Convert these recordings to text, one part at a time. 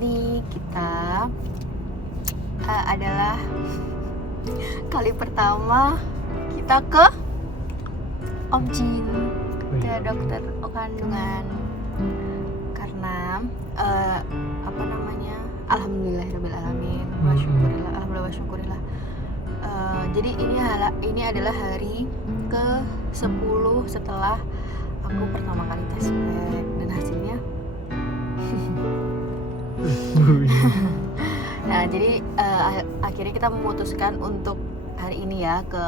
ini kita adalah kali pertama kita ke Om Jin, ke dokter kandungan, karena alhamdulillahirobbilalamin, alhamdulillah wa syukurillah. Jadi ini adalah hari ke-10 setelah aku pertama kali tes swab, dan hasilnya nah jadi akhirnya kita memutuskan untuk hari ini ya ke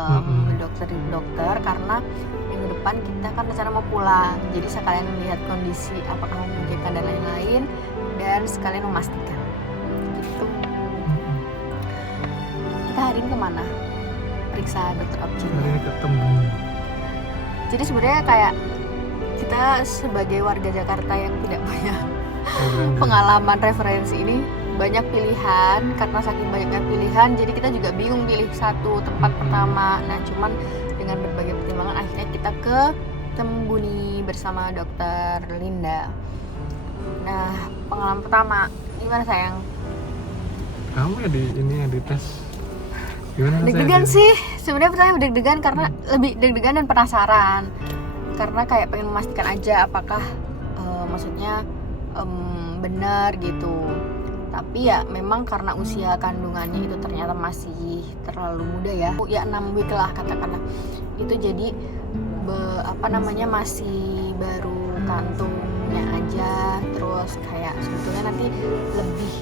dokter karena minggu depan kita kan rencana mau pulang, jadi sekalian melihat kondisi apakah memungkinkan dan lain-lain, dan sekalian memastikan gitu. Kita hari ini kemana? Periksa dokter Objin. Hari ini ketemu. Jadi sebenarnya kayak kita sebagai warga Jakarta yang tidak punya pengalaman referensi ini, banyak pilihan. Karena saking banyaknya pilihan, jadi kita juga bingung pilih satu tempat pertama. Nah, cuman dengan berbagai pertimbangan akhirnya kita ke Tembuni bersama dokter Linda. Nah, pengalaman pertama gimana sayang? Kamu ya di tes. Gimana Deg-degan sih. Sebenarnya pertama deg-degan karena lebih deg-degan dan penasaran. Karena kayak pengen memastikan aja apakah maksudnya benar gitu. Tapi ya memang karena usia kandungannya itu ternyata masih terlalu muda ya 6 week lah katakanlah. Itu jadi masih baru kantungnya aja. Terus kayak sebetulnya nanti lebih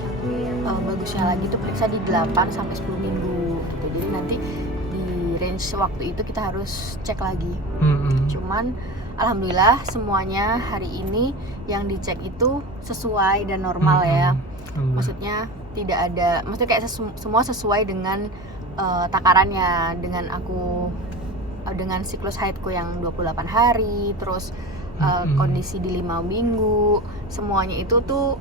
bagusnya lagi tuh periksa di 8 sampai 10 minggu gitu. Jadi nanti di range waktu itu kita harus cek lagi. Cuman alhamdulillah semuanya hari ini yang dicek itu sesuai dan normal ya. Maksudnya tidak ada, maksudnya kayak semua sesuai dengan takarannya, dengan siklus haidku yang 28 hari, terus kondisi di 5 minggu, semuanya itu tuh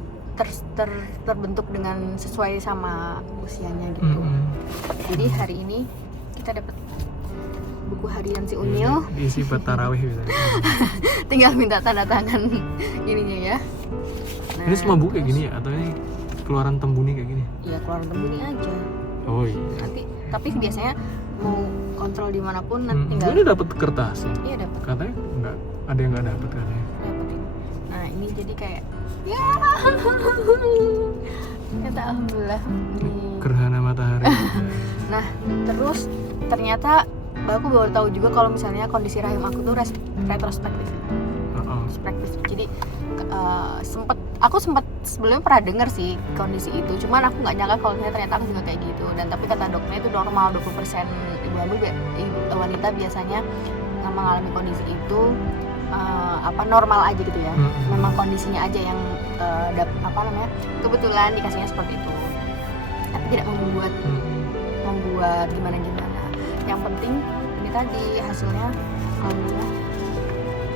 terbentuk dengan sesuai sama usianya gitu. Jadi hari ini kita dapat buku harian si Unil, diisi buat tarawih gitu. Tinggal minta tanda tangan ininya ya. Nah, ini semua buku kayak gini ya, atau ini keluaran Tembuni kayak gini? Iya, keluaran Tembuni aja. Oh iya. Nanti tapi biasanya mau kontrol dimanapun nanti tinggal. Ini dapat kertas ya? Iya dapat. Katanya enggak, ada yang nggak dapat katanya. Dapetin. Nah ini jadi kayak ya kata alhamdulillah ini. Gerhana matahari. Nah terus ternyata aku baru tahu juga kalau misalnya kondisi rahim aku tuh retrospektif. Retrospektif. Jadi aku sempat sebelumnya pernah dengar sih kondisi itu, cuman aku nggak nyangka kalau ternyata aku juga kayak gitu. Dan tapi kata dokternya itu normal, 20% ibu hamil wanita biasanya mengalami kondisi itu normal aja gitu ya. Memang kondisinya aja yang kebetulan dikasihnya seperti itu, tapi tidak membuat gimana. Yang penting ini tadi hasilnya alhamdulillah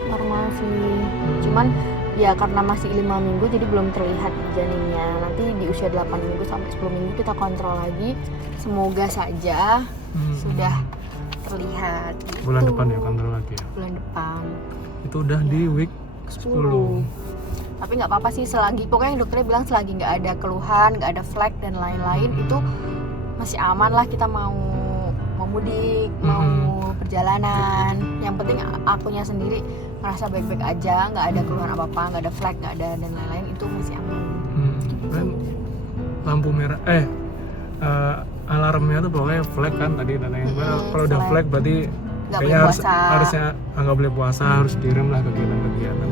normal sih. Cuman ya karena masih 5 minggu jadi belum terlihat janinnya. Nanti di usia 8 minggu sampai 10 minggu kita kontrol lagi. Semoga saja sudah terlihat gitu. Bulan depan ya kontrol lagi ya? Bulan depan. Itu udah ya, di week 10. Tapi nggak apa-apa sih, selagi pokoknya dokternya bilang selagi nggak ada keluhan, nggak ada flek dan lain-lain, itu masih aman lah. Kita mau mudik, mau perjalanan, yang penting akunya sendiri merasa baik-baik aja, nggak ada keluhan apa-apa, nggak ada flek, nggak ada dan lain-lain, itu masih aman. Kan lampu merah alarmnya tuh pokoknya flek kan tadi katanya. Kalau udah flek berarti kayaknya harusnya nggak boleh puasa, harus direm lah kegiatan-kegiatan.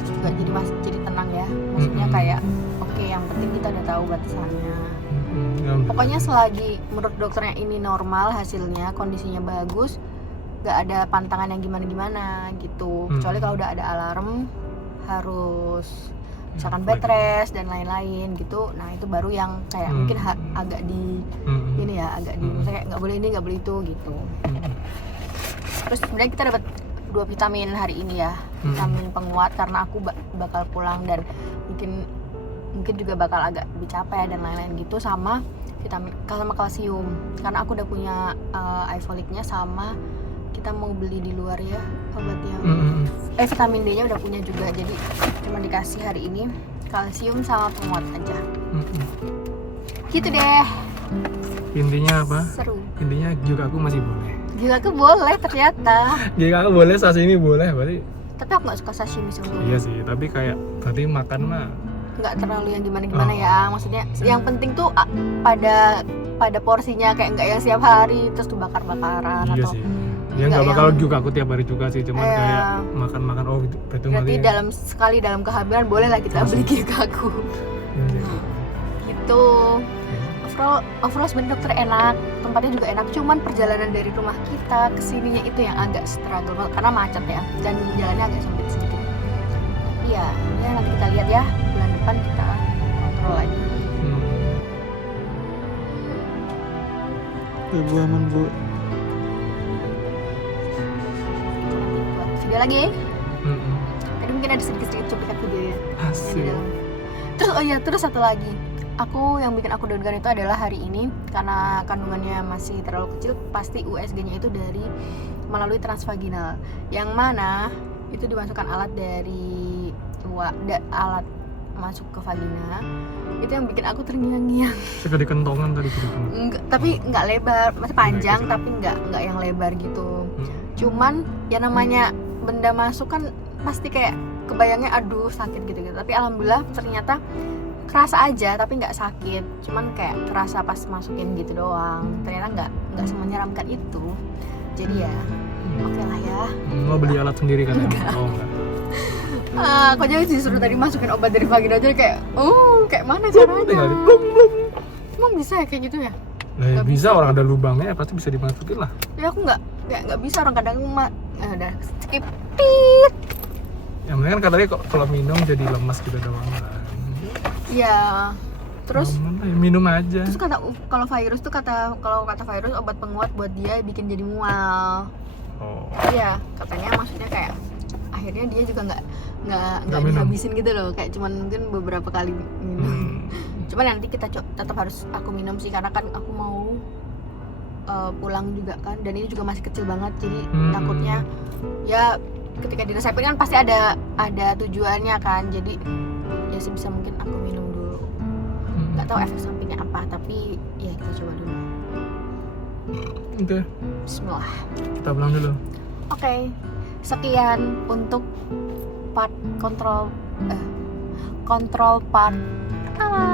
Terus juga jadi tenang ya, maksudnya kayak oke, yang penting kita udah tahu batasannya. Pokoknya selagi menurut dokternya ini normal hasilnya, kondisinya bagus, nggak ada pantangan yang gimana-gimana gitu. Kecuali kalau udah ada alarm harus misalkan bed rest dan lain-lain gitu. Nah itu baru yang kayak mungkin agak di ini ya, agak di misalnya kayak nggak boleh ini, nggak boleh itu gitu. Terus sebenarnya kita dapat 2 vitamin hari ini ya, vitamin penguat karena aku bakal pulang dan mungkin juga bakal agak dicapai dan lain-lain gitu, sama vitamin sama kalsium karena aku udah punya iFolicnya, sama kita mau beli di luar ya obat yang vitamin D-nya udah punya juga, jadi cuma dikasih hari ini kalsium sama penguat aja. Mm-mm. Gitu deh. Intinya apa? Seru. Intinya juga aku masih boleh. Juga aku boleh ternyata. Juga aku boleh, sashimi boleh berarti. Tapi aku nggak suka sashimi sebetulnya. Iya sih, tapi kayak berarti makan mah Nggak terlalu yang gimana-gimana Oh. ya. Maksudnya yang penting tuh pada porsinya kayak nggak yang setiap hari terus tuh bakar-bakaran iya atau sih. Ya nggak nggak bakal yang- juga aku tiap hari juga sih, cuman Iya. kayak makan-makan itu berarti berarti sekali dalam kehamilan boleh lah kita beli gyukaku Iya sih. gitu. Overall sebenarnya dokter enak, tempatnya juga enak, cuman perjalanan dari rumah kita ke sininya itu yang agak struggle banget karena macet ya dan jalannya agak sempit sedikit. Tapi ya nanti kita lihat ya, bulan depan kita kontrol lagi. Ibu aman bu. Nanti buat video lagi. Mm-mm. Tadi mungkin ada sedikit cuplikan video ya yang di Asik. dalam. Terus satu lagi, yang bikin aku deg-degan itu adalah hari ini karena kandungannya masih terlalu kecil, pasti USG-nya itu melalui transvaginal, yang mana itu dimasukkan alat dari alat masuk ke vagina. Itu yang bikin aku terngiang-ngiang. Suka di kentongan tadi gitu. Tapi nggak lebar, masih panjang Gitu. tapi nggak yang lebar gitu. Hmm. Cuman ya namanya benda masuk kan pasti kayak kebayangnya aduh sakit gitu. Tapi alhamdulillah ternyata kerasa aja tapi nggak sakit, cuman kayak kerasa pas masukin gitu doang. Ternyata nggak semenyeramkan itu. Jadi ya oke lah ya. Mau beli alat sendiri kan? Oh enggak. Aku aja disuruh tadi masukin obat dari vagina aja kayak kayak mana caranya? Tinggal di blum blum. Emang bisa ya kayak gitu ya? Lah ya Nggak bisa, orang ada lubangnya pasti bisa dimasukin lah. Ya aku nggak bisa, orang kadang udah skip tit. Yang penting kan katanya kalau minum jadi lemas gitu doang kan. Ya terus Aman lah, ya minum aja. terus kalau virus tuh kata virus obat penguat buat dia bikin jadi mual. Oh. Iya katanya, maksudnya kayak akhirnya dia juga nggak Nggak minum. dihabisin gitu loh, kayak cuman mungkin beberapa kali minum. Cuman nanti kita tetap harus aku minum sih karena kan aku mau pulang juga kan, dan ini juga masih kecil banget jadi takutnya ya ketika diresepin kan pasti ada tujuannya kan, jadi ya sebisa mungkin aku minum dulu. Nggak tahu efek sampingnya apa, tapi ya kita coba dulu. Oke, Bismillah. kita pulang dulu. Oke, sekian untuk part kontrol part pertama.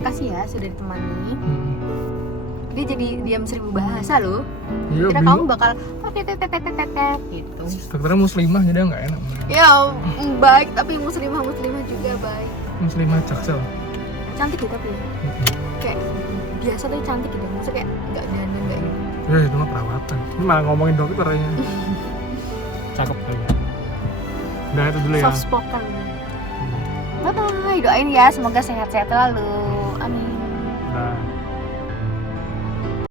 Kasih ya sudah ditemani. Dia jadi diam 1000 bahasa loh. Iya, Kira kamu bakal gitu. dokternya muslimah jadi nggak enak. Ya baik, tapi muslimah juga baik. Muslimah Jaksel. Cantik gitu tapi kayak biasa tuh cantik gitu. Maksudnya kayak nggak dandan nggak ini. Ya itu mah perawatan. Ini malah ngomongin dokternya. Cakep kayaknya. Udah itu dulu ya. Soft spoken. Bye bye. Doain ya semoga sehat-sehat selalu.